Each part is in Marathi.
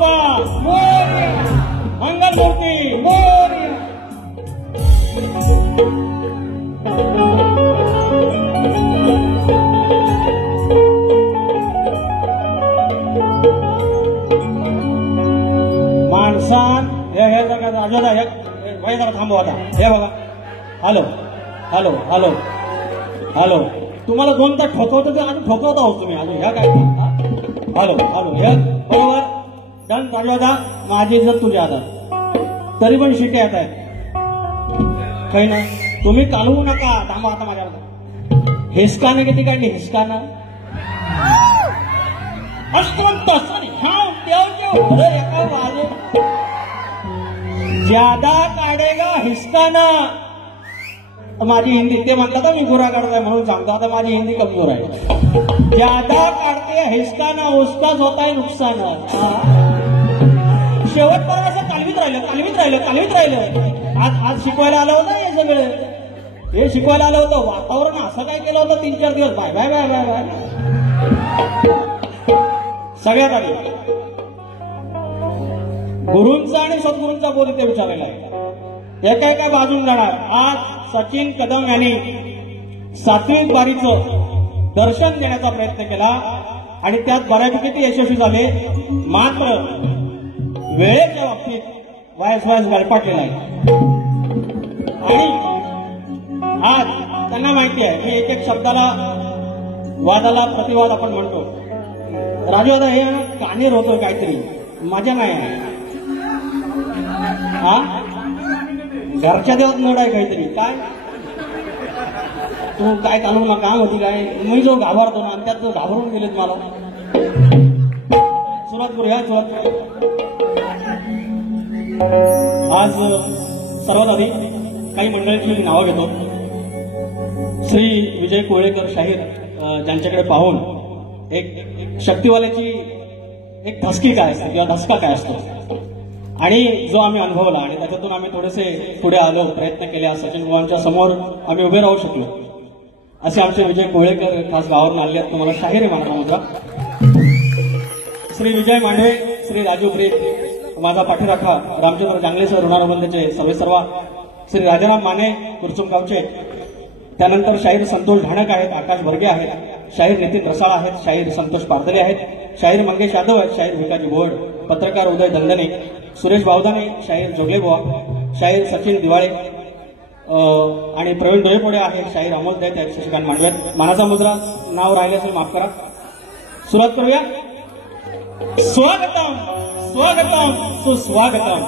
बाप्पा मंगलमूर्ती माणसान हे जरा राजोदा हे वय जरा थांबवा आता. हे बघा हॅलो हॅलो हॅलो हॅलो तुम्हाला दोनदा ठोकवतो आणि ठोकवता हो तुम्ही अजून ह्या काय हॅलो हॅलो हे बरोबर डन राजोदा माझी इज्जत तुझ्या आता तरी पण शिटे येत आहेत काही नाही तुम्ही चालवू नका. थांबा आता माझ्यावर हिसकानं किती काढली हिसकानं ज्यादा काढेगा हिसकाना. माझी हिंदी ते म्हटलं तर मी गुरा काढताय म्हणून सांगतो आता माझी हिंदी कमजोर आहे. ज्यादा काढते हिसकाना उसकाच होताय नुकसान. शेवटपर्यंत असं कालवीत राहिलं. आज शिकवायला आलं होतं हे सगळं हे शिकवायला आलं होतं. वातावरण असं काय केलं होतं 3-4 दिवस bye bye bye bye bye सगळ्यात आधी गुरूंचा आणि सद्गुरूंचा बोल इथे विचारलेला आहे. एका एका बाजून जाणार. आज सचिन कदम यांनी 7वी बारीचं दर्शन देण्याचा प्रयत्न केला आणि त्यात बऱ्यापैकी ते यशस्वी झाले. मात्र वेळेच्या बाबतीत वायस गळपाटलेला आहे आणि आज त्यांना माहिती आहे की एक शब्दाला वादाला प्रतिवाद आपण म्हणतो. राजू दादा हे कानेर होतं काहीतरी मजा नाही आहे. हा घरच्या देवात नड आहे काहीतरी काय तू काय काढून मला काम होती काय मी जो घाबरतो ना आणि त्यात जो घाबरून गेलेत मला. सुरुवात करूया सुरुवात. आज सर्वात आधी काही मंडळींची नावं घेतो. श्री विजय कोळेकर शाहीर ज्यांच्याकडे पाहून एक शक्तिवाल्याची एक धसकी काय असते किंवा धसका काय असतो आणि जो आम्ही अनुभवला आणि त्याच्यातून आम्ही थोडेसे पुढे आलो प्रयत्न केले. आज सचिन बुवांच्या समोर आम्ही उभे राहू शकलो. असे आमचे विजय कोळेकर खास गावावरून आले आहेत. तुम्हाला शाहीर मानला मुद्रा. श्री विजय मांडवे, श्री राजू ब्रीद, माझा पाठीराखा रामचंद्र जांगले सर ऋणानुबंधचे सर्वेसर्वा, श्री राजाराम माने कुरचुम गावचे. त्यानंतर शाहीर संतोष ढाणक आहेत, आकाश भरगे आहेत, शाहीर नितीन रसाळ आहेत, शाहीर संतोष पारदले आहेत, शाहीर मंगेश यादव आहेत, शाहीर भिकाजी बोर्ड, पत्रकार उदय दंदने, सुरेश बावदाने, शाहीर जोगले बुवा, शाहीर सचिन दिवाळे आणि प्रवीण डोईपोडे आहेत, शाहीर अमोल दैत आहेत, शशिकांत मांडवे. मानाचा मुद्रा नाव राहिले असेल माफ करा. सुरुवात करूया. स्वागतम स्वागतम सुस्वागतम.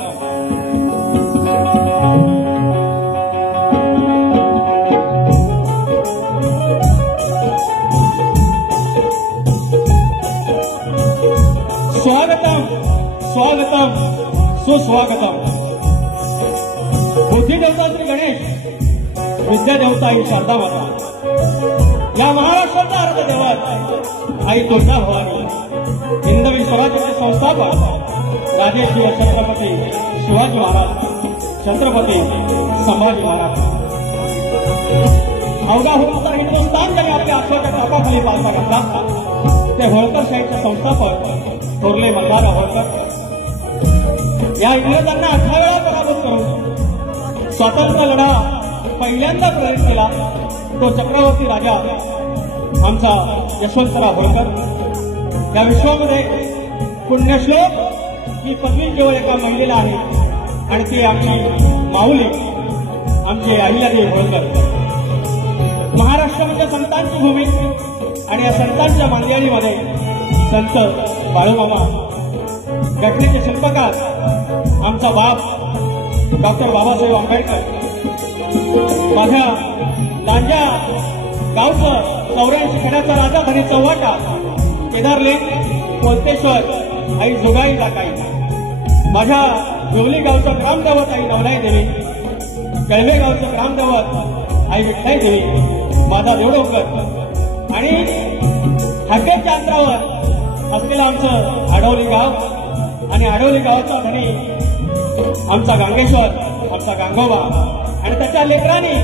स्वागतम स्वागतम सुस्वागतम. बुद्धी देवता श्री गणेश, विद्या देवता ही शारदा माता, या महाराष्ट्राचा अर्थ देवत आई तुळजा भवानी, हिंदवी स्वराज्याचे संस्थापक राजेश्वर छत्रपती शिवाजी महाराज, छत्रपती संभाजी महाराज. अवघा होता हिंदुस्थान ज्यांनी आपल्या आश्वाच्या तापाखाली पालथा घातला ते होळकर शाहीचे संस्थापक थोरले मल्हार होळकर. या इंग्रजांना 18 वेळा पराभूत करून स्वातंत्र्य लढा पहिल्यांदा प्रेरित केला तो चक्रवर्ती राजा आमचा यशवंतराव होळकर. या विश्वामध्ये पुण्यश्लोक ही पदवी केवळ एका महिलेला आहे आणि ती आमची माऊली आमची अहिल्यादेवी होळकर. महाराष्ट्र म्हणजे संतांची भूमी आणि या संतांच्या मांदियाळीमध्ये संत बाळूमामा, घटनेचे शिल्पकार आमचा बाप डॉक्टर बाबासाहेब आंबेडकर, माझ्या लांजा गावचं 84 खेड्याचा राजा धनी चव्हाटा, केदारले, कोलतेश्वर आई जोगाई जाकाई, माझ्या देवली गावचं ग्रामदैवत आई नवलाई देवी, कळवे गावचं ग्रामदैवत आई विठ्ठाई देवी, माझा देवडोकर आणि हाकेच्या अंतरावर असलेलं आमचं आडवली गाव आणि आडवली गावाचा धनी आमचा गांगेश्वर, आमचा गांगोबा आणि त्याच्या लेकरांनी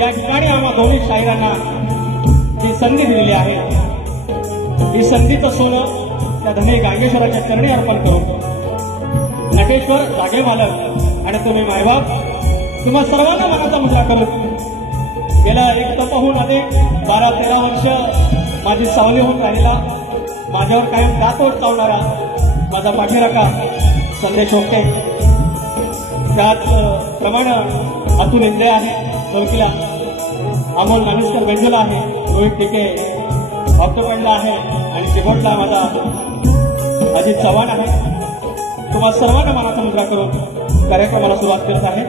या ठिकाणी आम्हा दोन्ही शाहिरांना ही संधी दिलेली आहे. ही संधीचं सोनं त्या धनी गांगेश्वराच्या चरणी अर्पण करू. ईश्वर जागे मालक आणि तुम्ही मायबाप, तुम्हा सर्वांना मनाचा मुद्रा करून गेल्या एक तपहून अधिक 12-13 वर्ष माझी सावली होऊन राहिला, माझ्यावर कायम दातोड चावणारा माझा पाठीराखा संदेश ओके, त्याचप्रमाणे अतुल इंद्रे आहे ढोलकीला, अमोल नानुष्कर बेंजूला आहे, रोहित टिके ऑक्टोपॅडला आहे आणि कीबोर्डला माझा अजित चव्हाण आहे. तुम्हा सर्वांना मनाचा मुद्रा करून कार्यक्रमाला सुरुवात करत आहे.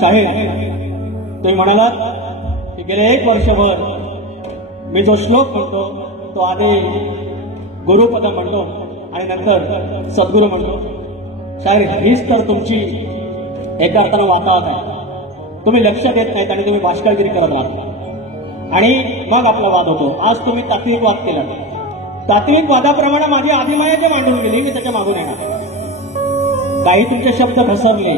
शाहीर, तुम्ही म्हणालात की गेले 1 वर्षभर मी जो श्लोक म्हणतो तो आधी गुरुपद म्हणतो आणि नंतर सद्गुरू म्हणतो. शाहीर, हीच तर तुमची एका अर्थानं वातावत आहे. तुम्ही लक्ष देत नाहीत आणि तुम्ही भाष्कळगिरी करत राहता आणि मग आपला वाद होतो. आज तुम्ही तात्विक वाद केला. तात्विक वादाप्रमाणे माझी आदिमाया जे मांडून गेली मी त्याच्या मागून येणार. काही तुमचे शब्द घसरले,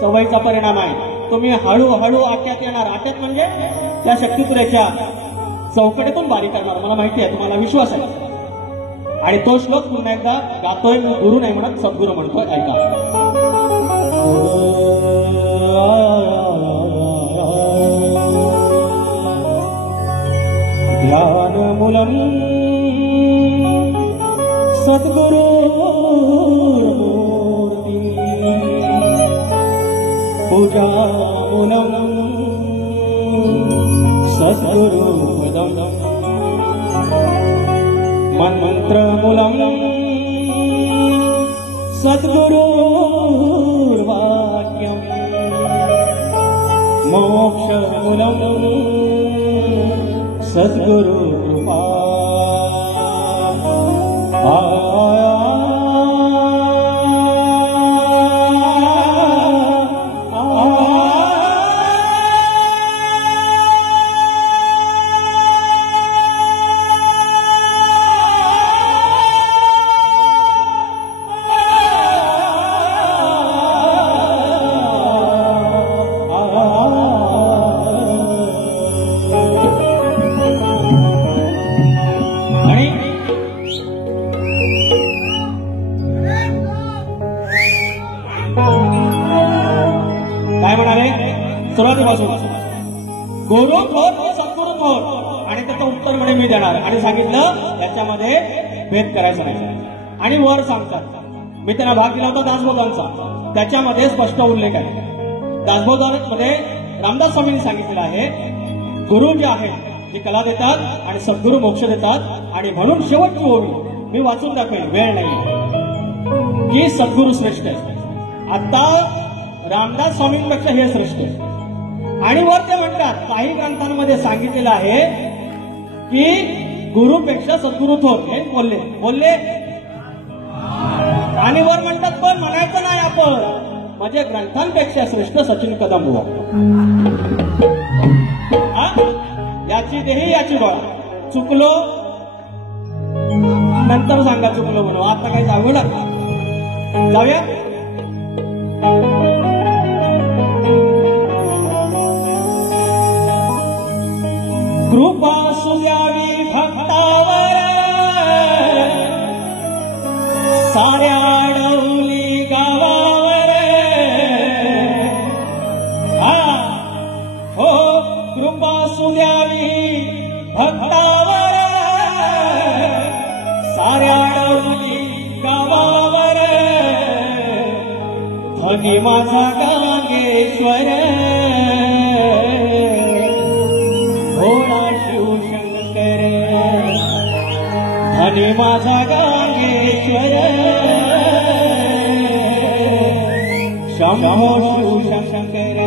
सवयीचा परिणाम आहे. तुम्ही हळूहळू आट्यात येणार. आट्यात म्हणजे त्या शक्तिपुरेच्या चौकटीतून बारी करणार. मला माहिती आहे, तुम्हाला विश्वास आहे. आणि तो श्लोक पुन्हा एकदा गातोय, गुरु नाही म्हणत सद्गुरू म्हणतोय. ऐका. ध्यानमूलम सद्गुरू पूजामूलम सद्गुरुपदम मंत्रमूलम सद्गुरुर्वाक्यम मोक्षमूलम सद्गुरुकृपा. काय म्हणाले सुरुवातीपासून? गुरु थोर की सद्गुरु थोर? आणि त्याचं उत्तर म्हणे मी देणार. आणि सांगितलं त्याच्यामध्ये भेद करायचा नाही. आणि वर सांगतात, मी त्यांना भाग दिला होता दासबोधांचा, त्याच्यामध्ये स्पष्ट उल्लेख आहे. दासबोधांमध्ये रामदास स्वामींनी सांगितलेलं आहे, गुरु जे आहे ते कला देतात आणि सद्गुरु मोक्ष देतात. आणि म्हणून शेवटची ओवी मी वाचून दाखवेन, वेळ नाही, की सद्गुरु श्रेष्ठ आहे. आता रामदास स्वामींपेक्षा हे श्रेष्ठ आहे. आणि वर ते म्हणतात, काही ग्रंथांमध्ये सांगितलेलं आहे की गुरुपेक्षा सद्गुरु थोर. हे बोलले आणि वर म्हणतात पण म्हणायचं नाही आपण, म्हणजे ग्रंथांपेक्षा श्रेष्ठ सचिन कदम हुआ. याची देही याची बळा. चुकलो नंतर सांगा चुकलो म्हणून, आता काही सांगू नका. जाऊया. कृपा सुद्यावी भक्तावर साऱ्या डौली गावावर. हो कृपा सुद्यावी भक्तावर साऱ्या डौली गावावर. धनी माझा गांगेश्वर धनी माझा गांगेश्वर. शंभो शिवशंकर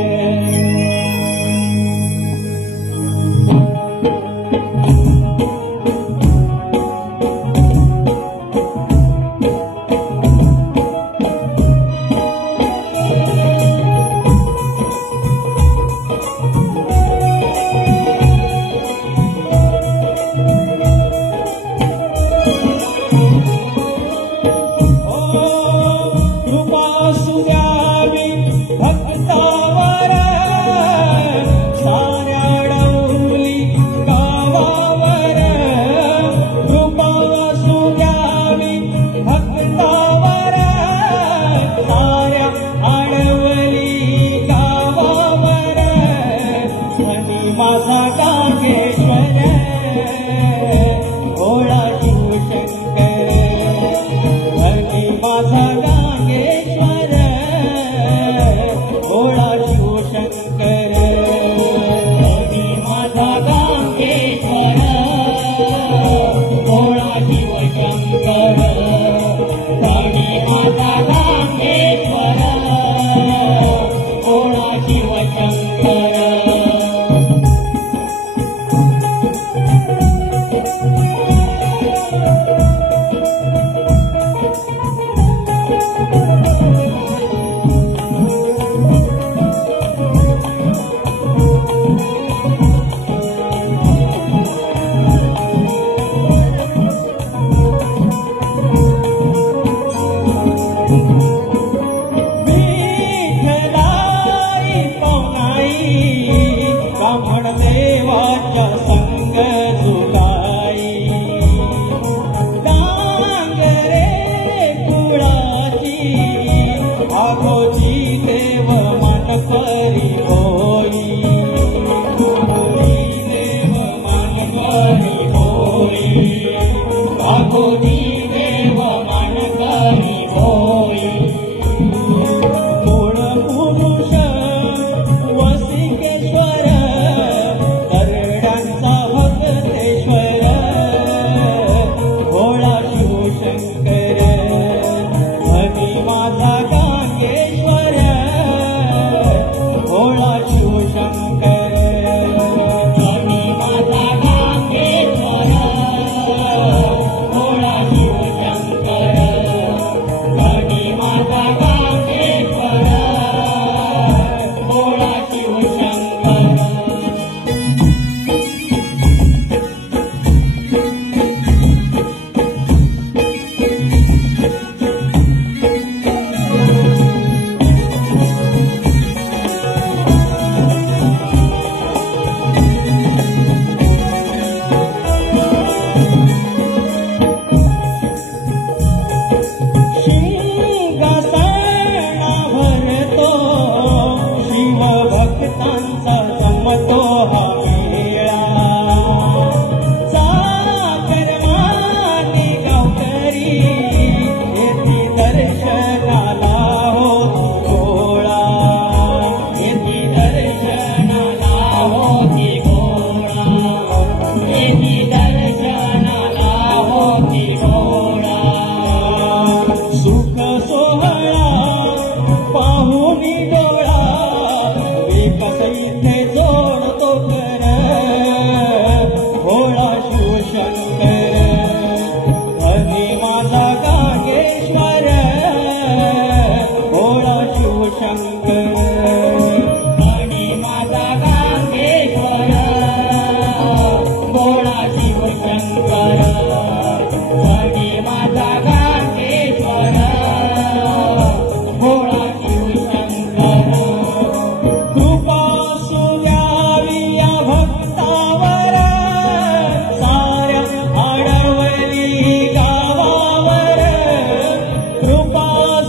कृपा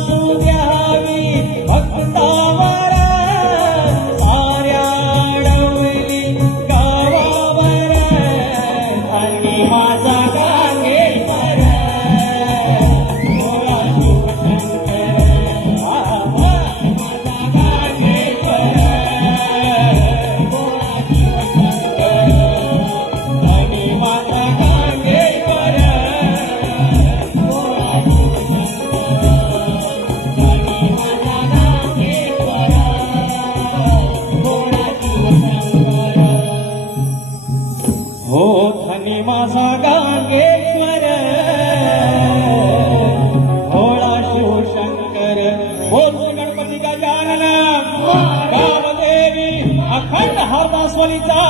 सुद्यावी भक्तावर बोल गणपती गजानन देवी अखंड हरदासवलीचा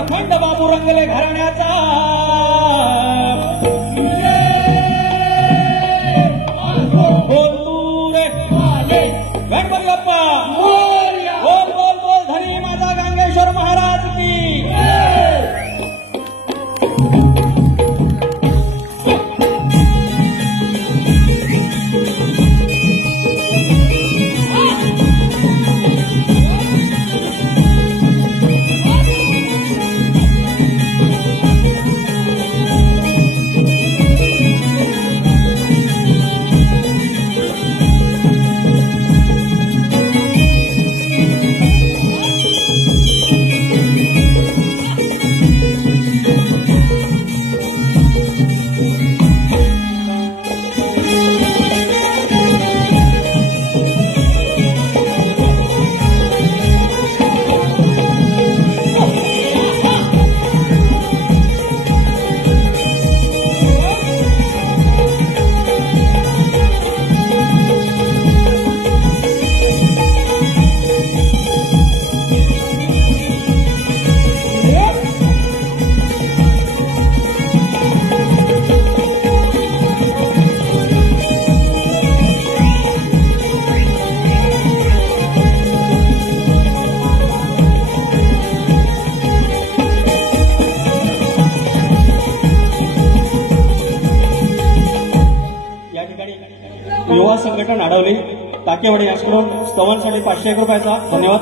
अखंड बाबू रंगले घराण्याचा गणपती बाप्पा बोल बोल बोल धनी माझा गांगेश्वर महाराज की युवा संघटन अडवली टाकेवाडी याकडून स्तवनसाठी 501 रुपयाचा धन्यवाद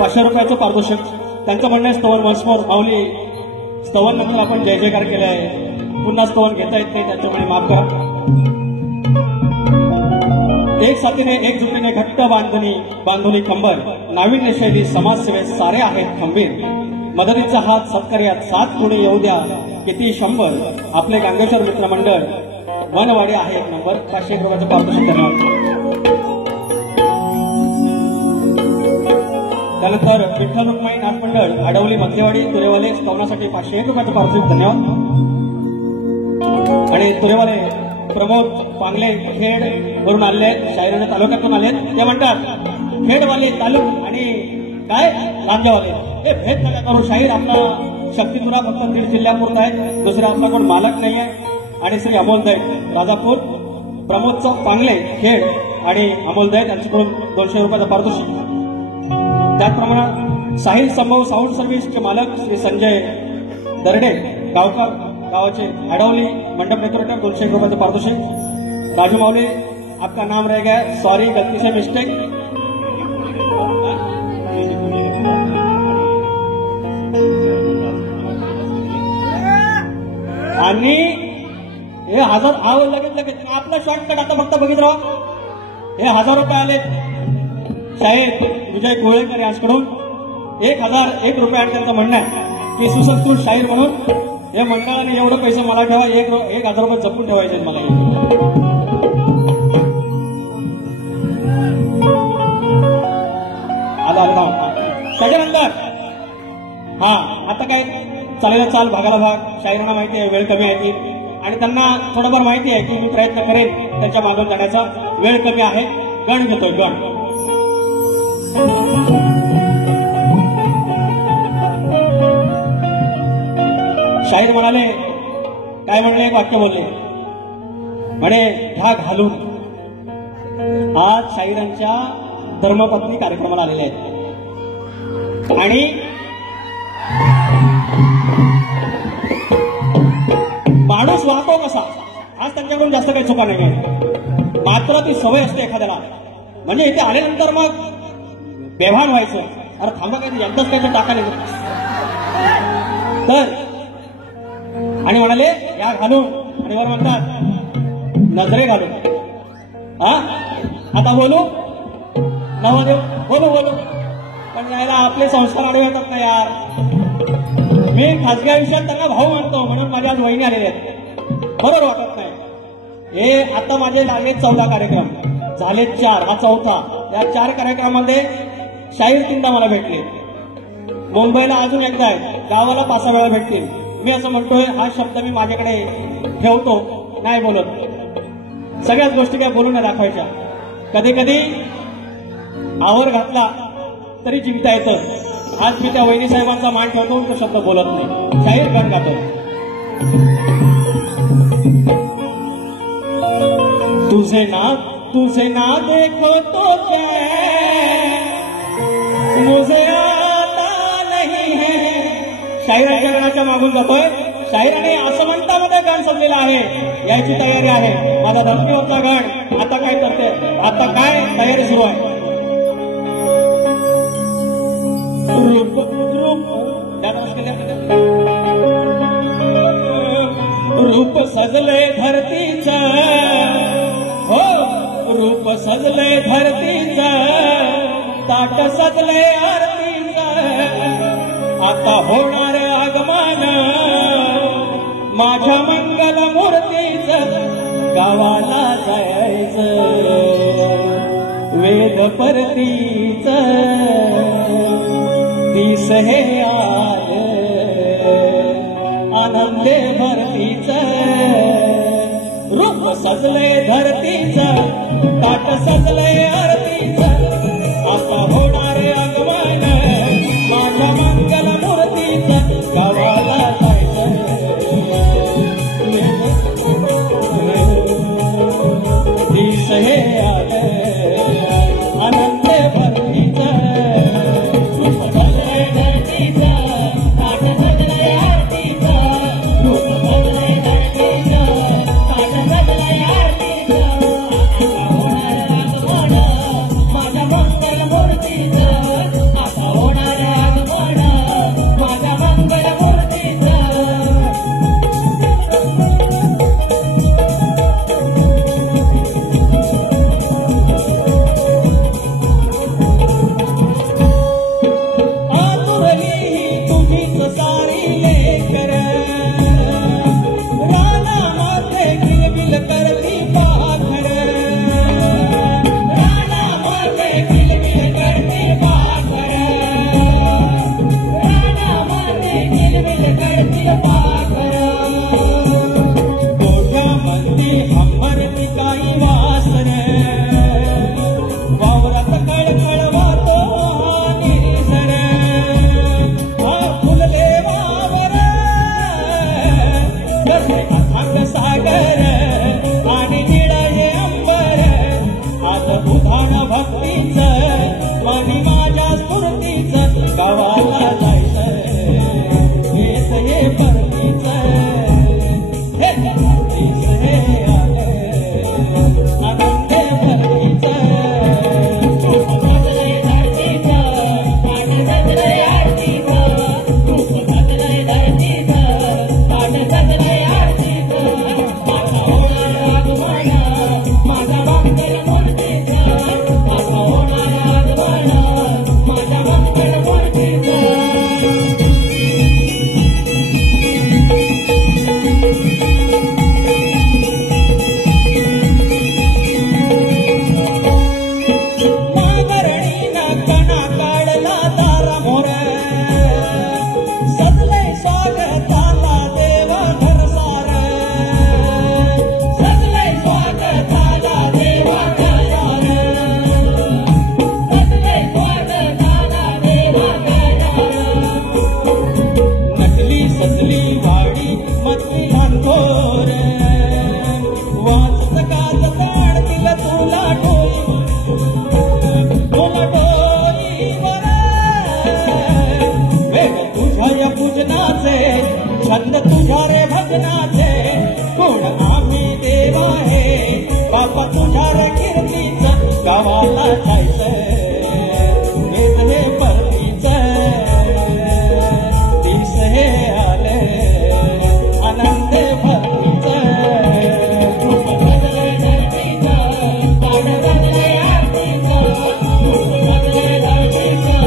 500 रुपयाचं पारितोषिक त्यांचं म्हणणं आहे स्तवन वंशमोर माऊली स्तवन नंतर आपण जय जयकार केले आहे पुन्हा स्तवन घेता येत नाही त्याच्यामुळे माफ करा एक साथीने एकजुटीने घट्ट बांधुनी कंबर नाविन्य शैली समाजसेवेत सारे आहेत खंबीर मदतीचा हात सत्कार्यात साथ पुढे येऊ द्या किती 100 आपले गांगेश्वर मित्रमंडळ वनवाडी आहे 1 नंबर 501 रुपयाचं पारितोषिक धन्यवाद त्यानंतर विठ्ठल रुक्माई नाथ मंडळ आडवली मध्यवाडी तुरेवाले स्तवनासाठी 501 रुपयाचं पारितोषिक धन्यवाद आणि तुरेवाले प्रमोद पांगले खेड वरून आले शाहिराणा तालुक्यातून आले ते म्हणतात खेडवाले तालुक आणि काय लांजावाले हे भेद नका करू शाहीर आपला शक्तीपुरा फक्त 1.5 जिल्ह्यापुरता आहे दुसऱ्या आपल्याकडून मालक नाही आहे आणि श्री अमोल दैत राजापूर प्रमोद चौक पांगले खेड आणि अमोल दैत यांच्याकडून 200 रुपयाचा पारितोषिक त्याचप्रमाणे साहिल संभव साऊंड सर्व्हिसचे मालक श्री संजय दरडे गावकर गावाचे आडवली मंडप डेकोरेटर 201 रुपयाचं पारितोषिक राजू मावले आपका नाम रह गया सॉरी गलती से मिस्टेक आणि हे 1000 आव लगेच आपलं शॉर्टकट आता फक्त बघित राहा हे 1000 रुपये आले शाहीर विजय कोळेकर यांच्याकडून 1001 रुपये आणि त्यांचं म्हणणं आहे की सुसंस्कृत शाहीर म्हणून हे मंडळाने एवढे पैसे मला ठेवा 1000 रुपये जपून ठेवायचे मला आला त्याच्यानंतर हा आता काय चालेल चाल भागाला भाग शाहिरांना माहिती आहे वेळ कमी आहे की आणि त्यांना थोडंफार माहिती आहे की मी प्रयत्न करेन त्यांच्या मागून जाण्याचा वेळ कमी आहे गण घेतोय गण शाहीर म्हणाले काय म्हणले एक वाक्य बोलले म्हणे ह्या घालून आज शाहिरांच्या धर्मपत्नी कार्यक्रमाला आलेले आहेत आणि माणूस वाहतो कसा आज त्यांच्याकडून जास्त काही चुका नाही आहे मात्र ती सवय असते एखाद्याला म्हणजे इथे आल्यानंतर मग बेभान व्हायचं अरे थांबा काही यांचाच काही टाकायला तर आणि म्हणाले या घालून आणि वर म्हणतात नजरे घालून हा आता बोलू नवदेव बोलू पण यायला आपले संस्कार आडवे येतात ना यार मी खासगी आयुष्यात त्यांना भाऊ मानतो म्हणून माझ्या आज वहिनी आलेले आहेत बरोबर वाटत नाही हे आता माझे लागले 14 कार्यक्रम झाले 4 हा 4था या 4 कार्यक्रमामध्ये शाहीर 3दा मला भेटले मुंबईला अजून एकदा आहे गावाला 5 वेळा भेटतील मी असं म्हणतोय, हा शब्द मी माझ्याकडे ठेवतो, नाही बोलत. सगळ्याच गोष्टी काय बोलून नाही दाखवायच्या. कधी कधी आवर घातला तरी जिंकता येतं. आज मी त्या वैनी साहेबांचा मान ठेवतो, तो शब्द बोलत नाही, शाहीर गाणं गातो. तुझे ना देखो तो मुझे आता नहीं है. शाहिराच्या गाण्याच्या मागून जातोय. शाहिराने असमंतामध्ये गाण सजलेलं आहे, याची तयारी आहे. माझा धर्तीवरचा गाण आता काय करते, आता काय तयारी सुरू आहे. रूप सजले धरतीचं, हो रूप सजले धरतीचं, ताट सजले आरतीचं. आता होणार आगमन माझ्या मंगल मूर्तीचं. गावाला जायचं वेद परतीचं. दिस हे आनंदे भरतीचं. रूप सजले धरतीचं, ताट सजले आरतीचं. आता होणारे आगमन माझ्या मंगल मूर्तीचं. गावाला जायचं दिस हे आनंद भरतीचं. रूप सजले धरतीचं, ताट सजले आरतीचं. रूप सजले धरतीचं, ताट सजले आरतीचं. आता होणारे आगमन माझ्या मंगल मूर्तीचं. आता होणारे आगमन माझ्या मंगल मूर्तीचं. आतुरली तुम्हीच सारी लेकर, रानामध्ये किलबिल करती पाखर. रानामध्ये किलबिल करती पाखर. रानामध्ये किलबिल करती पाखर. दोघ्यामध्ये अंबरती काही वासर. वावरात कळकळ वाहतो निसर. हा फुलले वावर जसे अथांग सागर आणि निळाये अंबर. आज उधाण भक्तीचं मनी माझ्या स्फूर्तीचं. गावाला जायचं हेच हे परतीचं. हे दिस हे आनंद भरतीचं. रूप सजले धरतीचं, ताट सजले आरतीचं. रूप सजले धरतीचं, ताट सजले आरतीचं. आता होणार आगमन माझ्या मंगल मूर्तीचं. आता होणार आगमन माझ्या मंगल मूर्तीचं. मागरणीना कणा काढला तारा मोर. सजले स्वागताला देवा घरसार. सजले स्वागताला देवा घरसार. सजले स्वागताला देवा घरसार. नटली सजली वाडी मधली लहानखोर. वाचत गाजत आणतील तुला डोळी. तुला डोळीवर वेद तुझ्या या पूजनाचे, छंद तुझ्या रे भजनाचे. कोण आम्ही देव आहे बाबा तुझ्या रे कीर्तीचं. गावाला जायचं हेच हे परतीचं. दिस हे आले आनंद भरतीचं. रूप सजले धरतीचं, ताट सजले आरतीचं. रूप सजले धरतीचं,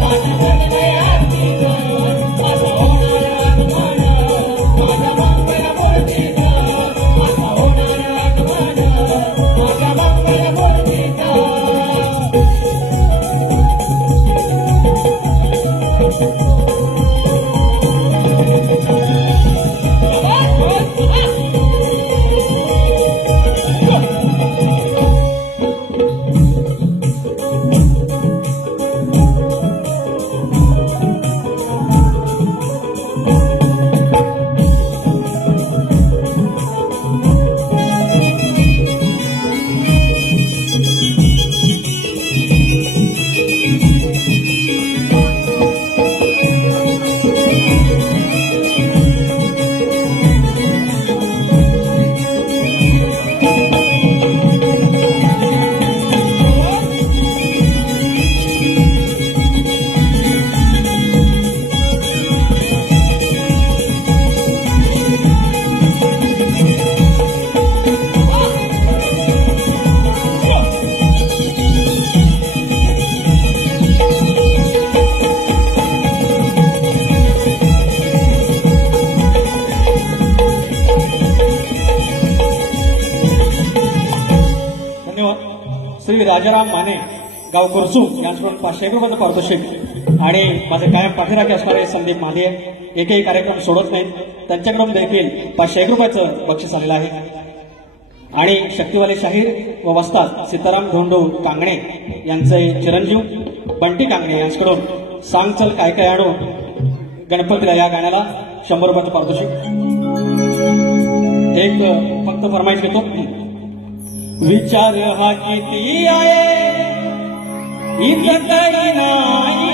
ताट सजले आरतीचं. आता होणार आगमन माझ्या मंगल श्री राजाराम माने गाव कुरसुम यांच्याकडून 500 रुपयाचं पारितोषिक आणि माझे कायम पाठीराखे असणारे संदीप माने एकही कार्यक्रम सोडत नाहीत, त्यांच्याकडून देखील 500 रुपयाचं बक्षीस आलेलं आहे. आणि शक्तिवाले शाहीर व वस्ताद सीताराम धोंडू कांगणे यांचे चिरंजीव बंटी कांगणे यांच्याकडून सांग चल काय काय आणू गणपतीला या गाण्याला 100 रुपयाचं पारितोषिक. एक फक्त फरमाईश घेतो. विचार हा किती आहे इथं काही नाही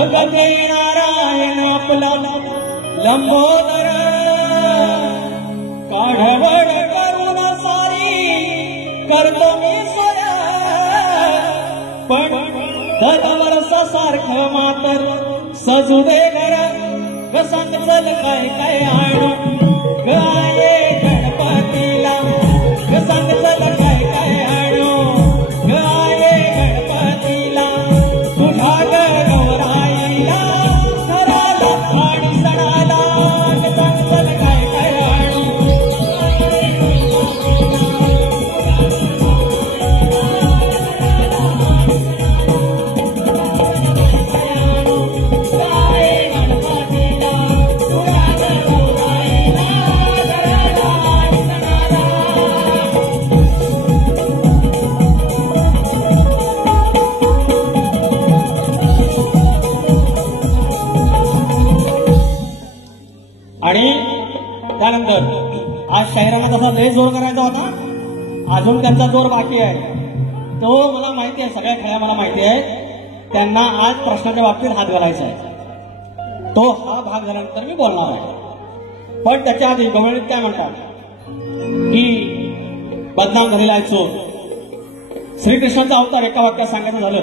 अगत नारायण आपला लंबोदर काढवड करून सारी करतो मी सोया पण दरवर्षा सारखं मातर सजू दे घर कसं चल काय काय आणू गाये गणपतीला कसं चल काय काय आणू गाये गणपतीला तुझ्या गौराईला घराला आणि सणाला कसं चल काय काय आणू. आणि त्यानंतर आज शाहिरांना तसा लय जोर करायचा होता, अजून त्यांचा जोर बाकी आहे. तो मला माहिती आहे, सगळ्या खेळा मला माहिती आहे. त्यांना आज प्रश्नाच्या बाबतीत हात घालायचा आहे. तो हा भाग झाल्यानंतर मी बोलणार आहे. पण त्याच्या आधी गवळणीत काय म्हणतात की बदनाम झालेला आहे चोर. श्रीकृष्णाचा अवतार एका वाक्यात सांगायचं झालं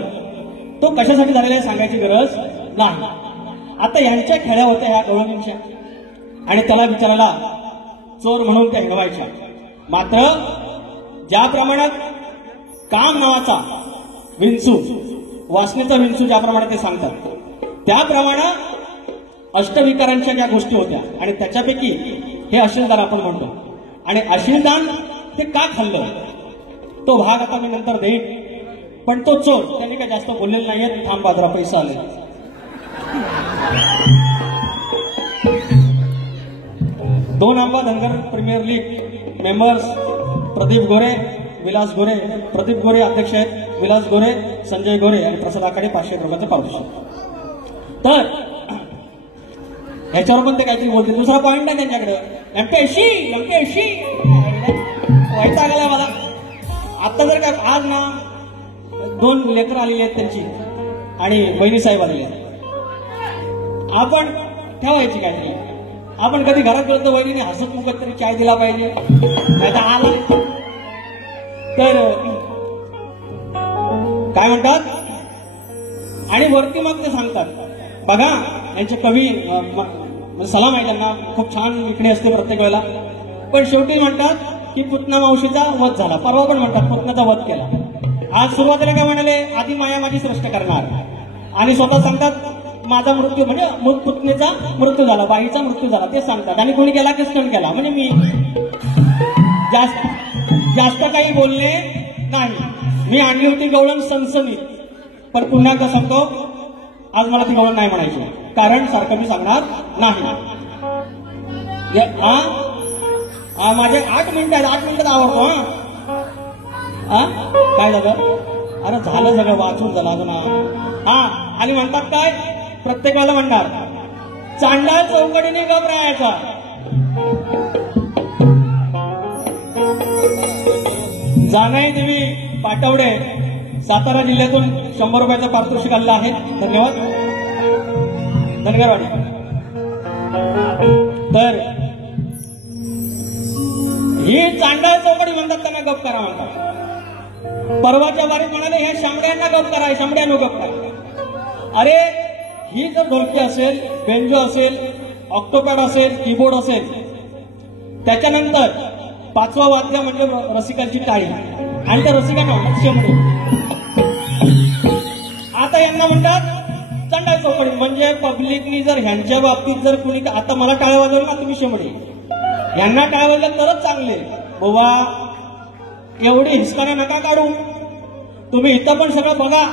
तो कशासाठी झालेला आहे सांगायची गरज नाही. आता यांच्या खेळ्या होत्या ह्या गवळणींच्या आणि त्याला विचारायला चोर म्हणून त्या हिंडवायच्या. मात्र ज्या प्रमाणात काम नावाचा विंचू वासनेचा विंचू ज्याप्रमाणे ते सांगतात त्याप्रमाणे अष्टविकारांच्या ज्या गोष्टी होत्या आणि त्याच्यापैकी हे अशीलदान आपण म्हणतो. आणि अशीलदान ते का खाल्लं तो भाग आता मी नंतर देईन. पण तो चोर त्यांनी काही जास्त बोललेलं नाहीये. थांब बाजरा पैसा आले. दोन आंबा Dhangar premier league members Pradeep Gore Vilas Gore. Pradeep Gore अध्यक्ष आहेत, विलास गोरे, संजय गोरे आणि प्रसाद आखाडे 500 रुपयाचं पारितोषिक. तर ह्याच्यावर पण ते काहीतरी बोलते. दुसरा पॉईंट आहे त्यांच्याकडे एमपीएससी व्हायचा आला मला. आता जर का आज ना 2 लेकर आलेली आहेत त्यांची आणि बहिणी साहेब आलेले आहेत. आपण ठेवायची काहीतरी. आपण कधी घरात गेलो तर वहिनीने हसत मुखत तरी चाय दिला पाहिजे, नाही तर आला तर काय म्हणतात. आणि वरती मग ते सांगतात बघा यांचे कवी सलाम आहे त्यांना, खूप छान विकणे असते प्रत्येक वेळेला. पण शेवटी म्हणतात की पुतना मावशीचा वध झाला. परवा पण म्हणतात पुतनाचा वध केला. आज सुरुवातीला काय म्हणाले आधी माया माझी सृष्ट करणार आणि स्वतः सांगतात माझा मृत्यू म्हणजे पुतणेचा मृत्यू झाला, बाईचा मृत्यू झाला ते सांगतात. आणि कोणी केला की स्टंट केला. म्हणजे मी जास्त काही बोलले नाही. मी आणली होती गवळण सनसनीत, पण पुन्हा का सांगतो आज मला ती गवळण नाही म्हणायची कारण सारखं मी सांगणार नाही. माझे 8 मिनिटं आहेत, 8 मिनिटात आवडतो. काय झालं? अरे झालं सगळं वाचून झालं अजून. आणि म्हणतात काय प्रत्येक वेळेला म्हणणार चांडाळ चौकटीने घबरायचा. जानाई देवी पाटवडे सातारा जिल्ह्यातून 100 रुपयाचं पारितोषिक आलेलं आहे. धन्यवाद. धनगरवाडी. तर ही चांडाळ चौकटी म्हणतात त्यांना गप करा म्हणतात. परवाच्या वारीत म्हणाले ह्या शामड्यांना गप करा, शामड्यानो गप करा. अरे ही जर ढोलकी असेल, बेंजो असेल, ऑक्टोपॅड असेल, कीबोर्ड असेल, त्याच्यानंतर 5वं वाद्य म्हणजे रसिकांची टाळी आणि त्या रसिकांना शेमडे. आता यांना म्हणतात चांडाळ चौकडी. म्हणजे पब्लिकनी जर ह्यांच्या बाबतीत जर कुणी आता मला टाळ्या वाजवलं ना तुम्ही शेमडे, यांना टाळ्या वाजवलं तरच चांगले. बाबा एवढी हिसकाने नका काढू. तुम्ही इथं पण सगळं बघा.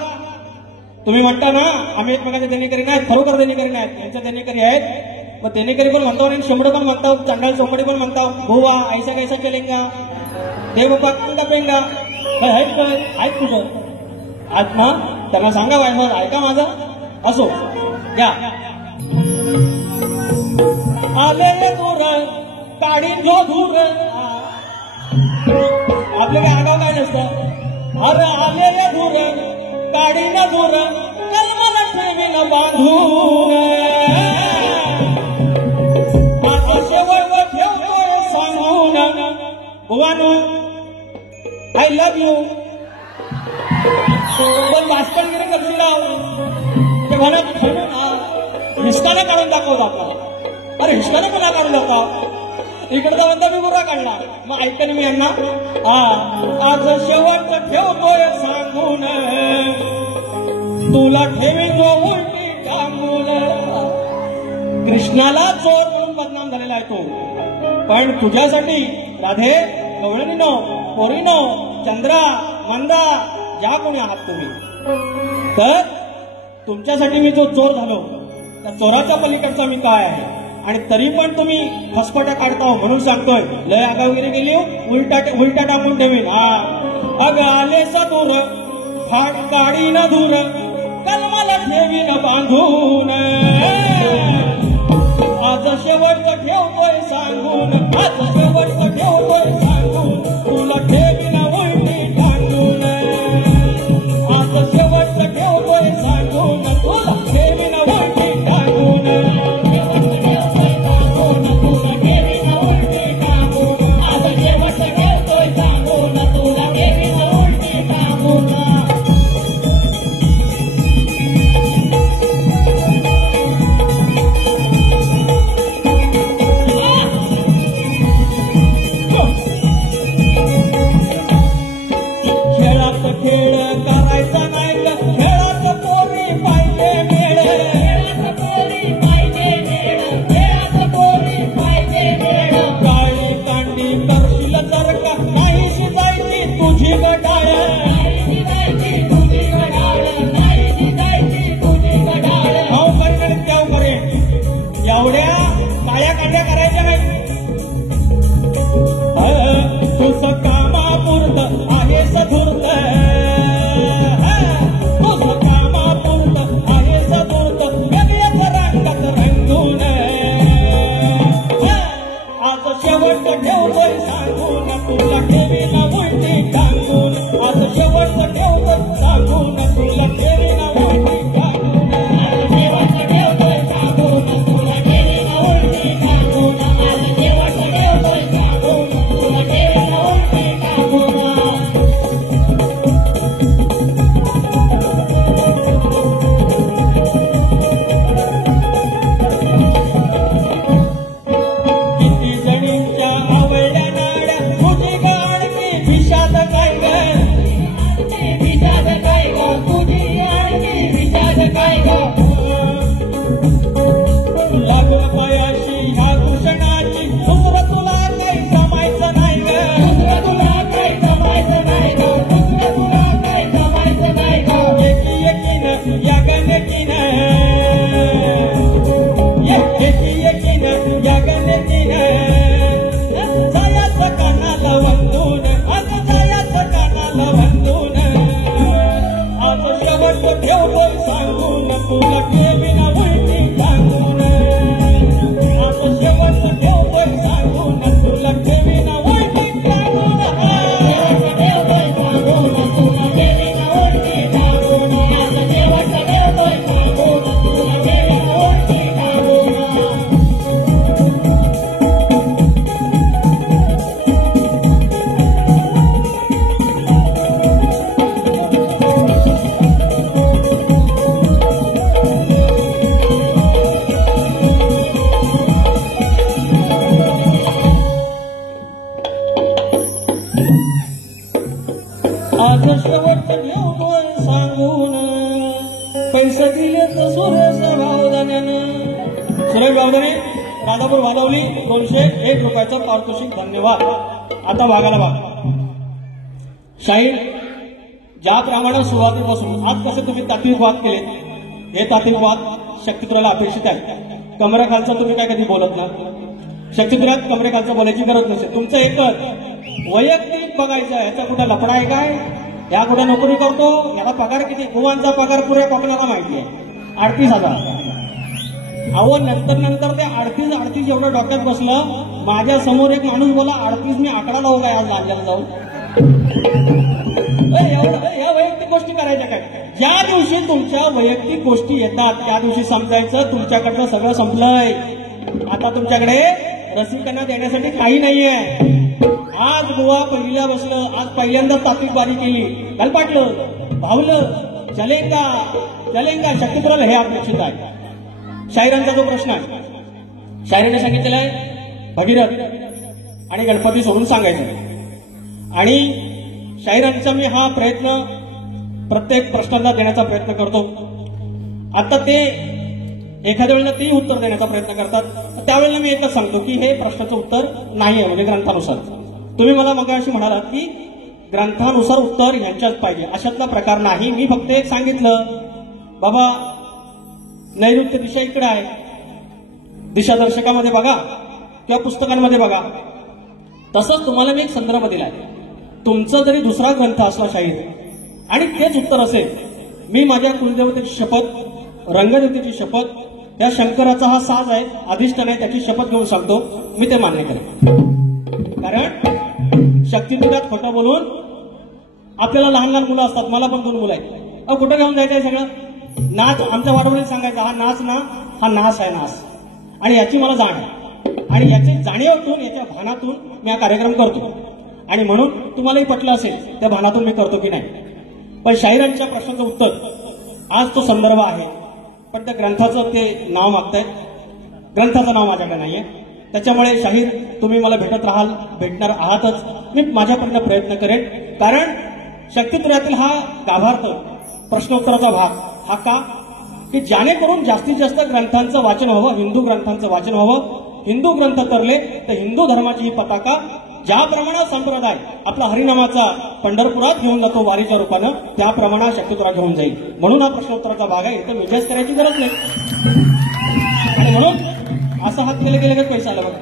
तुम्ही म्हणता ना आम्ही एकमेकांच्या देणेकरी नाहीत, खरोखर देणेकरी नाहीत, यांच्या देणेकरी आहेत. मग देणेकरी पण म्हणतो आणि शंभर पण म्हणतो, चंडाल चोपडी पण म्हणतो. भुवा ऐसा कैसा चलेंगा, देव बाबा कांदा पेंगा. आहेत तुझं आज ना, त्यांना सांगा बाय ऐका माझं. असो घ्या. आले दूर काढी जो धूर, आपलं काय आगाव काय नसतं. अरे आले दूर काढी न दूर, कलमाला ठेवी न बांधून. माझं शेवट ठेवतोय सांगून, भुवानो आय लव्ह यू. पण भाषणगिरी करतील ते म्हणत हिसकाने काढून दाखवत आपल्याला. अरे हिसकाने पुन्हा काढून दाखवा. इकडे तर म्हणता मी बुरा काढला. मग ऐकते ना मी यांना. आज शेवट ठेवतोय सांगून, तुला ठेवी जो उलटी टांगून. कृष्णाला चोर म्हणून बदनाम झालेला आहे तो, पण तुझ्यासाठी राधे, गवळणीनो, पोरीनो, चंद्रा, मंदा, ज्या कोणी आहात तुम्ही, तर तुमच्यासाठी मी जो चोर झालो, त्या चोराच्या पलीकडचा मी काय आहे. आणि तरी पण तुम्ही फसफटा काढता म्हणून सांगतोय. लय आगावगिरी गेली, उलटा टाकून ठेवीन. अग आले दूर फाट काढी न दूर, कलमाला ठेवीन बांधून. आज शेवट ठेवतोय सांगून, आज शेवट ठेवतोय सांगून, तुला ठेवीन उलटी टांगून. आज शेवट ठेवतोय सांगून, तुला ठेवीन उलटी टांगून. पैसे दिले तर सुरेश भावदान्यानं. सुरेश भावदाने राधापूर वाजवली 201 रुपयाचं पारितोषिक. धन्यवाद. आता भागाला भाग. शाहीर ज्याप्रमाणे सुरुवातीपासून आज कसं तुम्ही तात्विक वाद केले, हे तात्विक वाद शक्तित्राला अपेक्षित आहे. कमरेखालचा तुम्ही काय कधी बोलत ना, शक्तित्रात कमरेखालचं बोलायची गरज नसेल. तुमचं एकच वैयक्तिक बघायचं आहे. याचा कुठं लफडा आहे काय, या कुठं नोकरी करतो, याला पगार किती, गोवांचा पगार पुऱ्या कोकणाला माहिती आहे 38,000. अहो नंतर ते 38 एवढं डोक्यात बसलं. माझ्या समोर एक माणूस बोला 38 मी आकडा लावू काय आज लांजाला जाऊन. या वैयक्तिक गोष्टी करायच्या काय. ज्या दिवशी तुमच्या वैयक्तिक गोष्टी येतात त्या दिवशी समजायचं तुमच्याकडनं सगळं संपलंय. आता तुमच्याकडे रसिकांना देण्यासाठी काही नाहीये. आज गोवा पहिल्या बसलं, आज पहिल्यांदा तात्विक बारी केली, गलपाटलं, भावलं, चलेंगा शक्तित्राला हे अपेक्षित आहे. शाहिरांचा जो प्रश्न आहे, शाहिराने सांगितलेला आहे भगीरथ आणि गणपती सोडून सांगायचं. आणि शाहिरांचा मी हा प्रयत्न प्रत्येक प्रश्नाला देण्याचा प्रयत्न करतो. आता ते एखाद्या वेळेला तेही उत्तर देण्याचा प्रयत्न करतात, त्यावेळेला मी एकच सांगतो की हे प्रश्नाचं उत्तर नाही आहे. म्हणजे ग्रंथानुसार तुम्ही मला मगाशी म्हणालात की ग्रंथानुसार उत्तर ह्यांच्याच पाहिजे, अशातला प्रकार नाही. मी फक्त एक सांगितलं बाबा नैऋत्य दिशा इकडे आहे, दिशादर्शकामध्ये बघा किंवा पुस्तकांमध्ये बघा. तसंच तुम्हाला मी एक संदर्भ दिलाय. तुमचा जरी दुसरा ग्रंथ असला शाहीर आणि तेच उत्तर असेल, मी माझ्या कुलदेवतेची शपथ, रंगदेवतेची शपथ, त्या शंकराचा हा साज आहे, अधिष्ठान आहे, त्याची शपथ घेऊन सांगतो मी ते मान्य करेन. कारण शक्तिपीठात खोटं बोलून आपल्याला लहान लहान मुलं असतात, मला पण 2 मुलं आहेत. कुठं घेऊन जायचं आहे सगळं. नाच आमच्या वाडवडीत सांगायचा हा नाच ना, हा नाच आहे नाच. आणि याची मला जाण आहे आणि याची जाणीवातून, याच्या भानातून मी हा कार्यक्रम करतो. आणि म्हणून तुम्हालाही पटलं असेल त्या भानातून मी करतो की नाही. पण शाहिरांच्या प्रश्नाचं उत्तर आज तो संदर्भ आहे, पण त्या ग्रंथाचं ते नाव मागतायत. ग्रंथाचं नाव माझ्याकडे नाहीये. त्याच्यामुळे शाहीर तुम्ही मला भेटणार आहातच. मी माझ्याकडनं प्रयत्न करेन. कारण शक्तित्रातील हा गाभार्थ प्रश्नोत्तराचा भाग हा का, की जेणेकरून जास्तीत जास्त ग्रंथांचं वाचन व्हावं, हिंदू ग्रंथांचं वाचन व्हावं. हिंदू ग्रंथ तरले तर हिंदू धर्माची ही पताका ज्याप्रमाणे संप्रदाय आपला हरिनामाचा पंढरपुरात घेऊन जातो वारीच्या रूपानं, त्याप्रमाणे शक्तित्रा घेऊन जाईल. म्हणून हा प्रश्नोत्तराचा भाग आहे. इथं मिजाज करायची गरज नाही. आणि म्हणून असं हात केले गेले का पैसा आला बघा.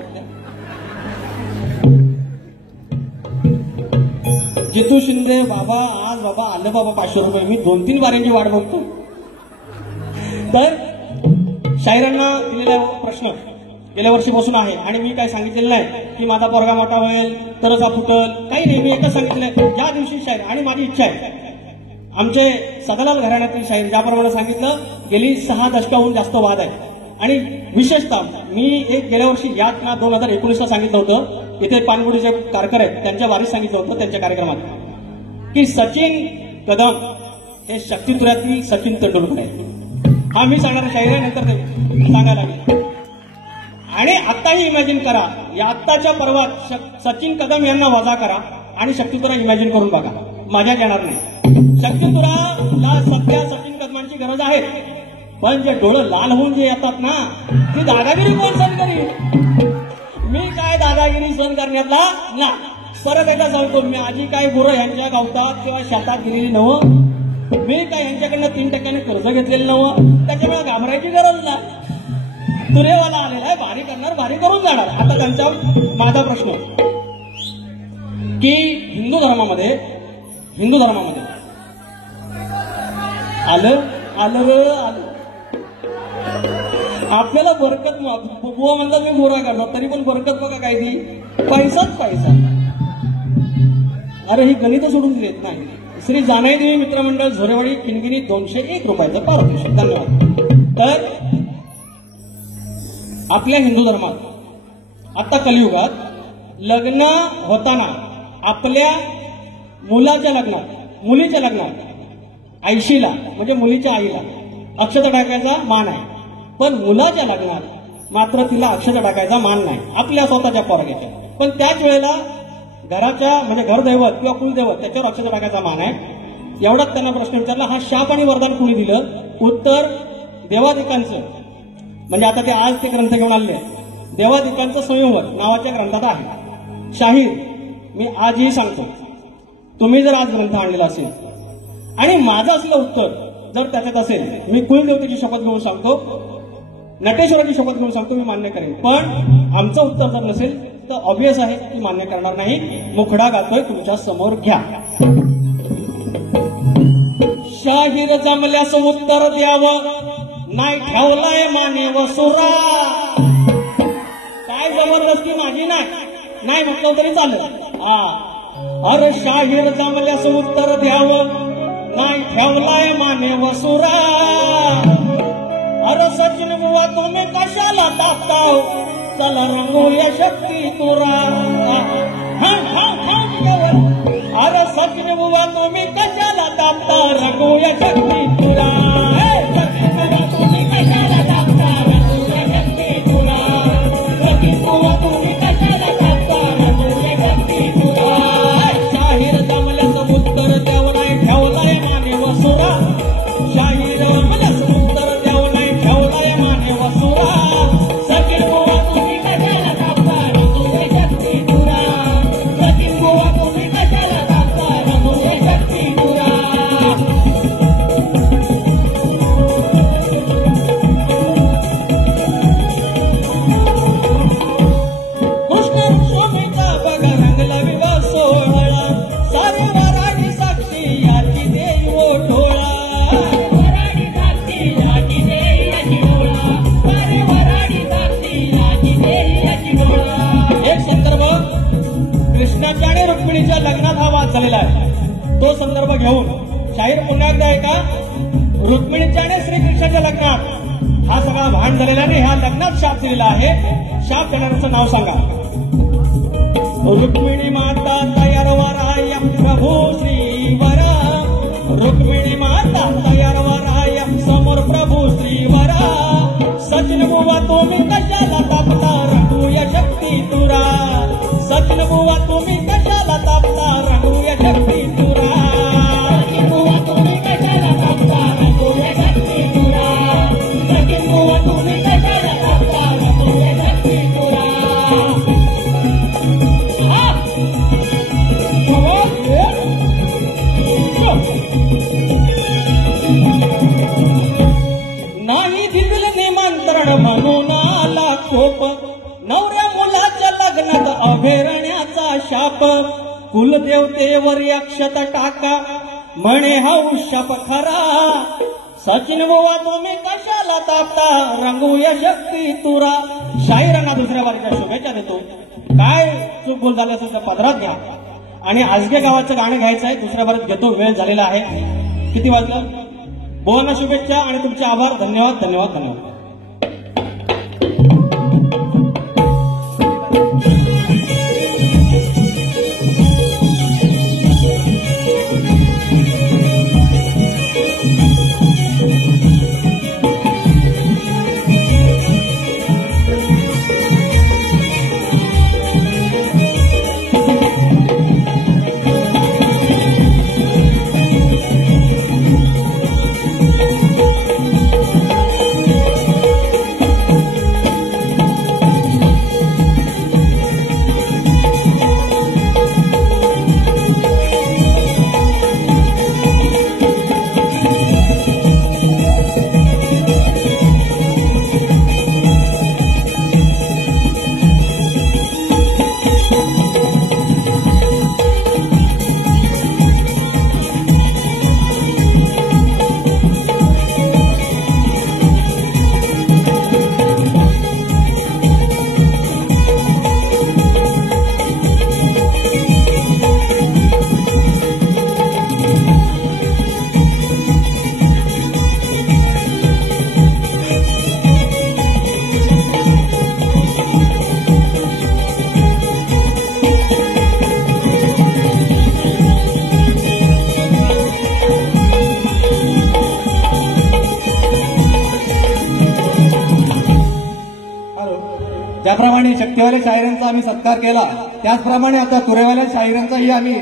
जितू शिंदे बाबा आज बाबा आलं बाबा 500 रुपये. मी 2-3 वाऱ्यांची वाट बघतो. तर शाहिरांना दिलेला प्रश्न गेल्या वर्षीपासून आहे आणि मी काय सांगितलेलं नाही की माझा पोरगा मोठा होईल तरच हा फुटल, काही नाही. मी एकच सांगितलंय ज्या दिवशी शाहीर, आणि माझी इच्छा आहे आमचे सदालाल घराण्यातील शाहीर ज्याप्रमाणे सांगितलं, गेली 6 दशकाहून जास्त वाद आहे. आणि विशेषतः मी एक गेल्या वर्षी यात ना 2019ला सांगितलं होतं, इथे पानगुडीचे कारकर आहेत त्यांच्या वारीत सांगितलं होतं त्यांच्या कार्यक्रमात की सचिन कदम हे शक्तित्र्यातील सचिन तेंडुलकर आहे. हा मी सांगणारा शाहीर आहे, नंतर ते सांगायला लागेल. आणि आत्ताही इमॅजिन करा, या आत्ताच्या पर्वात सचिन कदम यांना वजा करा आणि शक्तित्रा इमॅजिन करून बघा. मजा येणार नाही. शक्तित्राला सध्या सचिन कदमांची गरज आहे, पण जे डोळं लाल होऊन जे येतात ना, ती दादागिरी कोण सहन करील. मी काय दादागिरी सहन करण्यातला ना. परत एकदा सांगतो, मी आजी काय गुरं ह्यांच्या गावतात किंवा शेतात गेलेली नवं, मी काय ह्यांच्याकडनं 3% कर्ज घेतलेलं नवं. त्याच्यामुळे घाबरायची गरज नाही. तुरेवाला आलेला आहे, भारी करणार, भारी करून जाणार. आता त्यांचा माझा प्रश्न की हिंदू धर्मामध्ये आलं आपल्याला बरकत, बुवा म्हणतात मी गोरा करतो, तरी पण बरकत बघा काय ती, पैसाच पैसा. अरे ही गणित सोडून देत नाही. श्री जानाईदेवी मित्रमंडळ झोरेवाडी किनगिनी 201 रुपयाचं पारितोषिक. धन्यवाद. तर आपल्या हिंदू धर्मात आता कलियुगात लग्न होताना आपल्या मुलीच्या लग्नात आईशीला म्हणजे मुलीच्या आईला अक्षता टाकायचा मान आहे, पण मुलाच्या लग्नात मात्र तिला अक्षता टाकायचा मान नाही आपल्या स्वतःच्या पोरग्याच्या. पण त्याच वेळेला घराच्या म्हणजे घरदैवत किंवा कुलदैवत त्याच्यावर अक्षता टाकायचा मान आहे. एवढाच त्यांना प्रश्न विचारला, हा शाप आणि वरदान कुणी दिलं. उत्तर देवादिकांचं, म्हणजे आता ते आज ते ग्रंथ घेऊन आले, देवादिकांचं संयमवर नावाच्या ग्रंथात आहे. शाहीर मी आजही सांगतो, तुम्ही जर आज ग्रंथ आणलेला असेल आणि माझं असलं उत्तर जर त्याच्यात असेल, मी कुलदेवतेची शपथ घेऊन सांगतो, नटेश्वराची शपथ घेऊन सांगतो, मी मान्य करेन. पण आमचं उत्तर जर नसेल तर ऑब्वियस आहे की मान्य करणार नाही. मुखडा गातोय, तुमच्या समोर घ्या. शाहीर जमल्यास उत्तर द्यावं, नाही ठेवलाय माने वसुरा. काय जबरदस्ती माझी नाही म्हटलं तरी चालेल. अरे शाहीर जमल्यास उत्तर द्यावं, नाही ठेवलाय माने वसुरा. अरे सचिन बुवा तुम्ही कशाला तापताव, चला रंगूया शक्ती तुरा. अरे सचिन बुवा तुम्ही कशाला तापता, रंगूया शक्ती तुरा. शाहीर जमल्याचं उत्तर द्यावं, नाही ठेवलाय माने वसुरा. शाहीर जमल्याचं उत्तर द्यावं, नाही ठेवलाय माने वसुरा. सचिन बुवा तुम्ही कशाला तापता, रंगूया शक्ती तुरा. सचिन बुवा तुम्ही कशाला तापता, रंगूया शक्ती तुरा. कृष्णाच्या आणि रुक्मिणीच्या लग्नात हा वाद झालेला आहे. तो संदर्भ घेऊन शाहीर पुन्हा एकदा आहे का, रुक्मिणीच्या आणि श्रीकृष्णाच्या लग्नात हा सगळा भांड झालेला आहे. ह्या लग्नात शाप दिलेला आहे. शाप देणाऱ्याचं नाव सांगा. रुक्मिणी माता तयार वराय प्रभू श्रीवरा. रुक्मिणी माता तयार वराय समोर प्रभू श्रीवरा. सचिन बुवा तुम्ही कशाला तापता, रंगूया शक्ती तुरा. सचिन बुवा तुम्ही कशाला तापता, रंगूया शक्ती तुरा. सचिन बुवा तुम्ही कशाला तापता, रंगूया शक्ती तुरा. सचिन बुवा तुम्ही कशाला तापता, रंगूया शक्ती तुरा. नाही दिलं निमंत्रण म्हणून आला कोप. नवऱ्या मुलाच्या लग्नात अभेरण्याचा शाप. कुलदेवतेवर अक्षत टाका म्हणे हा शाप खरा. सचिन बुवा तुम्ही कशाला तापता, रंगूया शक्ती तुरा. शाहिरांना दुसऱ्या बारीच्या शुभेच्छा देतो. काय चूक बोल झालं असेल तर पदरात घ्या. आणि आजगे गावाचं गाणं घ्यायचं आहे, दुसऱ्या बारीत घेतो. वेळ झालेला आहे. किती वाजलं? बोलांना शुभेच्छा आणि तुमचे आभार. धन्यवाद धन्यवाद धन्यवाद. ज्याप्रमाणे शक्तीवाल्या शाहिरांचा आम्ही सत्कार केला, त्याचप्रमाणे आता तुरेवाल्या शाहिरांचाही आम्ही